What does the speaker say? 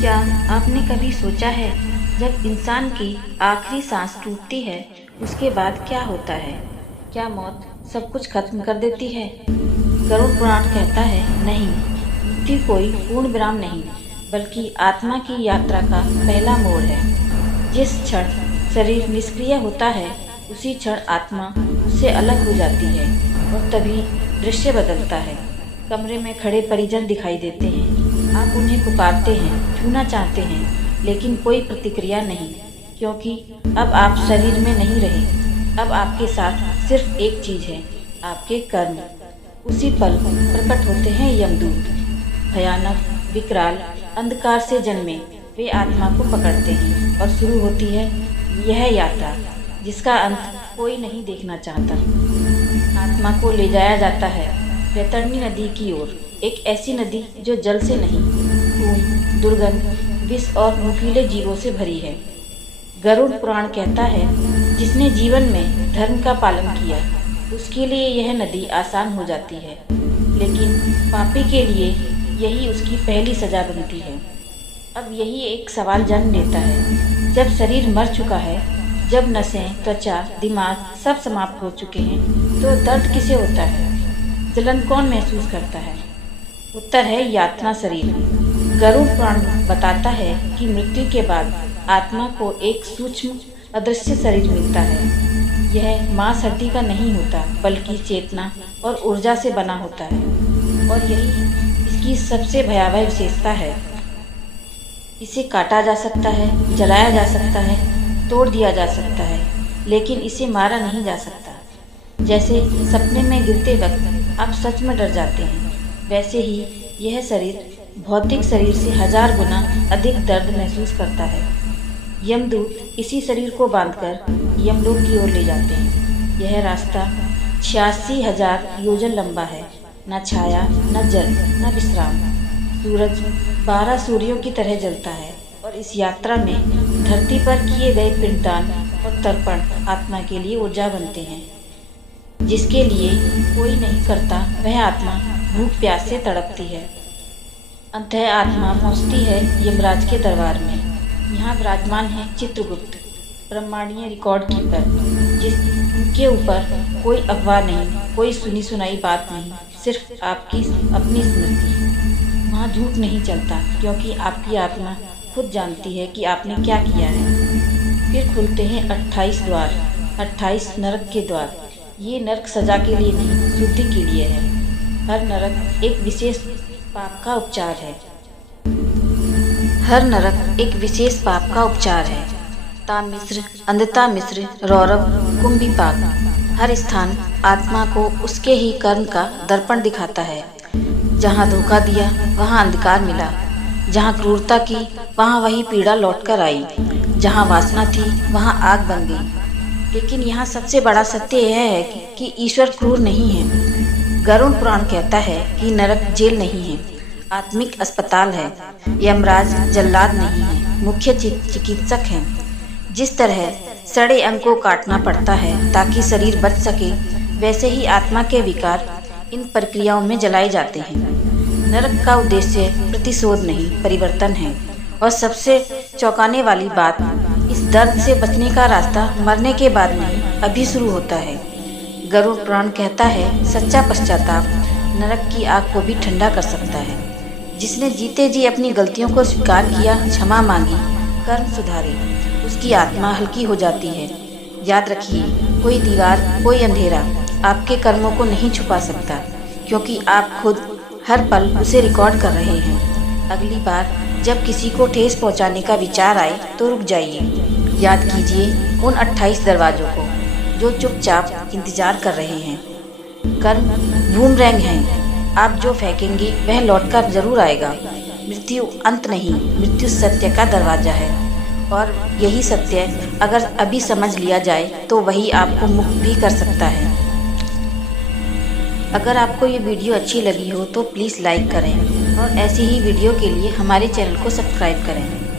क्या आपने कभी सोचा है जब इंसान की आखिरी सांस टूटती है उसके बाद क्या होता है? क्या मौत सब कुछ खत्म कर देती है? गरुड़ पुराण कहता है नहीं, मृत्यु कोई पूर्ण विराम नहीं बल्कि आत्मा की यात्रा का पहला मोड़ है। जिस क्षण शरीर निष्क्रिय होता है उसी क्षण आत्मा उससे अलग हो जाती है और तभी दृश्य बदलता है। कमरे में खड़े परिजन दिखाई देते हैं। आप उन्हें पुकारते हैं, छूना चाहते हैं, लेकिन कोई प्रतिक्रिया नहीं, क्योंकि अब आप शरीर में नहीं रहे। अब आपके साथ सिर्फ एक चीज़ है, आपके कर्म। उसी पल प्रकट होते हैं यमदूत, भयानक, विकराल, अंधकार से जन्मे वे आत्मा को पकड़ते हैं और शुरू होती है यह यात्रा जिसका अंत कोई नहीं देखना चाहता। आत्मा को ले जाया जाता है वैतरणी नदी की ओर, एक ऐसी नदी जो जल से नहीं, खून, दुर्गंध, विष और नुकीले जीवों से भरी है। गरुड़ पुराण कहता है जिसने जीवन में धर्म का पालन किया उसके लिए यह नदी आसान हो जाती है, लेकिन पापी के लिए यही उसकी पहली सजा बनती है। अब यही एक सवाल जन्म लेता है, जब शरीर मर चुका है, जब नसें, त्वचा, दिमाग सब समाप्त हो चुके हैं, तो दर्द किसे होता है? जलन कौन महसूस करता है? उत्तर है यातना शरीर। गरुड़ पुराण बताता है कि मृत्यु के बाद आत्मा को एक सूक्ष्म अदृश्य शरीर मिलता है। यह मांस हड्डी का नहीं होता बल्कि चेतना और ऊर्जा से बना होता है, और यही इसकी सबसे भयावह विशेषता है। इसे काटा जा सकता है, जलाया जा सकता है, तोड़ दिया जा सकता है, लेकिन इसे मारा नहीं जा सकता। जैसे सपने में गिरते वक्त आप सच में डर जाते हैं, वैसे ही यह शरीर भौतिक शरीर से 1000 गुना अधिक दर्द महसूस करता है। यमदूत इसी शरीर को बांधकर यमलोक की ओर ले जाते हैं। यह रास्ता 86,000 योजन लंबा है, न छाया, न जल, न विश्राम। सूरज 12 सूर्यों की तरह जलता है, और इस यात्रा में धरती पर किए गए पिंडदान और तर्पण आत्मा के लिए ऊर्जा बनते हैं। जिसके लिए कोई नहीं करता वह आत्मा भूख प्यास से तड़पती है। अंततः आत्मा पहुंचती है यमराज के दरबार में। यहाँ विराजमान है चित्रगुप्त, ब्रह्मांडीय रिकॉर्ड कीपर, जिसके ऊपर कोई अफवाह नहीं, कोई सुनी सुनाई बात नहीं, सिर्फ आपकी अपनी स्मृति। वहाँ झूठ नहीं चलता, क्योंकि आपकी आत्मा खुद जानती है कि आपने क्या किया है। फिर खुलते हैं 28 द्वार, 28 नरक के द्वार। ये नरक सजा के लिए नहीं, शुद्धि के लिए है। हर नरक एक विशेष पाप का उपचार है। हर नरक एक विशेष पाप का उपचार है। तामिश्र, अंधतामिश्र, रौरव, कुंभीपाक। हर स्थान आत्मा को उसके ही कर्म का दर्पण दिखाता है। जहाँ धोखा दिया वहाँ अंधकार मिला, जहाँ क्रूरता की वहाँ वही पीड़ा लौट कर आई, जहाँ वासना थी वहाँ आग बन गई। लेकिन यहाँ सबसे बड़ा सत्य यह है कि ईश्वर क्रूर नहीं है। गरुड़ पुराण कहता है कि नरक जेल नहीं है, आत्मिक अस्पताल है। यमराज जल्लाद नहीं है, मुख्य चिकित्सक हैं। जिस तरह सड़े अंग को काटना पड़ता है ताकि शरीर बच सके, वैसे ही आत्मा के विकार इन प्रक्रियाओं में जलाए जाते हैं। नरक का उद्देश्य प्रतिशोध नहीं, परिवर्तन है। और सबसे चौंकाने वाली बात, इस दर्द से बचने का रास्ता मरने के बाद नहीं, अभी शुरू होता है। गरुड़ पुराण कहता है सच्चा पश्चाताप नरक की आग को भी ठंडा कर सकता है। जिसने जीते जी अपनी गलतियों को स्वीकार किया, क्षमा मांगी, कर्म सुधारे, उसकी आत्मा हल्की हो जाती है। याद रखिए, कोई दीवार, कोई अंधेरा आपके कर्मों को नहीं छुपा सकता, क्योंकि आप खुद हर पल उसे रिकॉर्ड कर रहे हैं। अगली बार जब किसी को ठेस पहुंचाने का विचार आए तो रुक जाइए। याद कीजिए उन 28 दरवाजों को जो चुपचाप इंतजार कर रहे हैं। कर्म बूमरैंग हैं, आप जो फेंकेंगे वह लौटकर जरूर आएगा। मृत्यु अंत नहीं, मृत्यु सत्य का दरवाजा है, और यही सत्य अगर अभी समझ लिया जाए तो वही आपको मुक्त भी कर सकता है। अगर आपको ये वीडियो अच्छी लगी हो तो प्लीज़ लाइक करें, और ऐसी ही वीडियो के लिए हमारे चैनल को सब्सक्राइब करें।